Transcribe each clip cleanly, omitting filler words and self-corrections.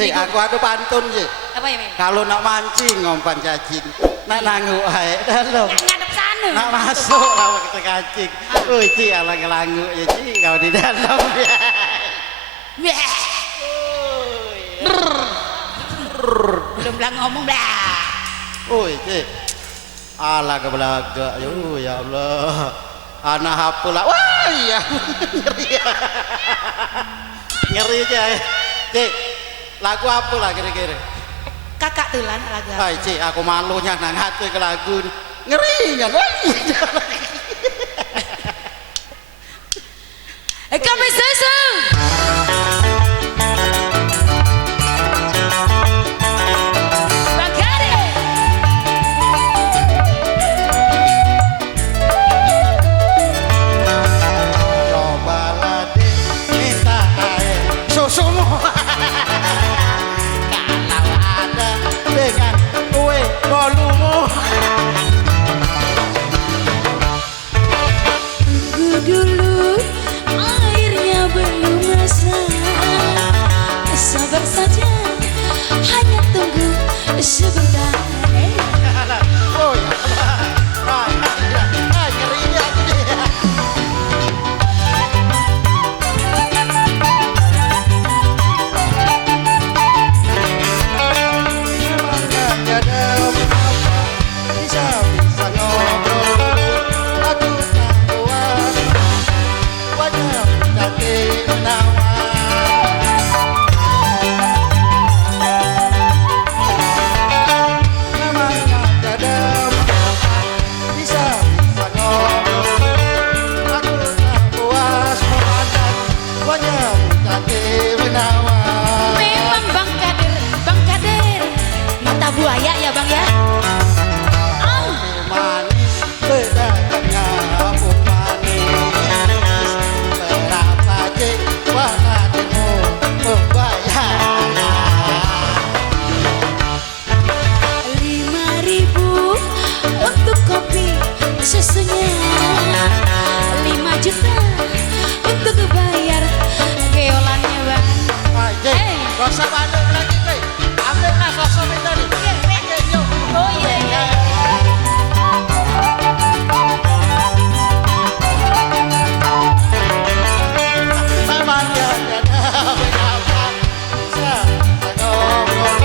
Cik, aku ada pantun Cik. Apa ya? Kalau nak mancing ngompan cacing, nak nanggu air dalam. Ngadep sana. Nak masuk lawak kita cacing. Woi Cik, alang-alangu ya Cik, kau di dalam ya. Belum bilang ngomong dah. Woi Cik, belaga ya Allah. Anak hapula, wah iya, ngeri ya. Ngeri aja ya. Cik, lagu apa lah kira-kira? Kakak tulan lagu. Hai Cik, aku malunya nang hati ke lagu. Ngeri kan? Kami susu. Sebentar. Oh ya. Ngerinya buaya ya bang ya. manis bedakan ngapun manis berapa cik wakatimu membayar 5.000 untuk kopi susunya, 5 juta untuk bayar geolannya bang. Gak usah balik lagi Cik, ambillah sosok itu nih. Oh iya iya. Memang ya kenapa bisa ngobrol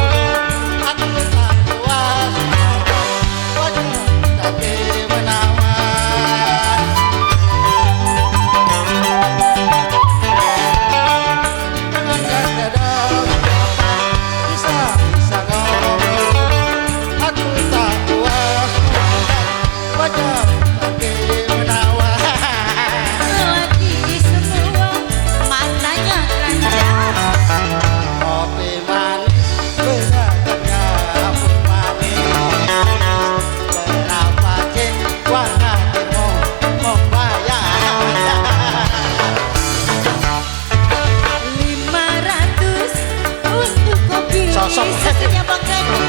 aku tak puas wajah tapi menawan dengan kadang bisa ngobrol aku tak puas wajah tapi menawan Lagi semua matanya keranjang. kopi manis bedakan ngapun manis berapa cik wakatimu membayar 500 untuk kopi Sosok. susunya bang Reni.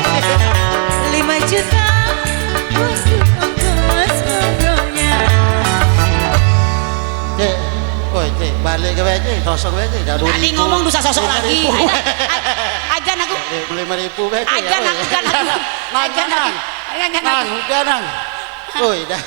5 juta untuk ongkos ngobrolnya. Cik, woi Cik, balik ke WC, sosok WC, dah 2.000. Tadi ngomong dosa sosok lagi. Agan aku. 5.000 WC ya. Agan aku. Agan aku. Nang, udah nang. Woi, dah.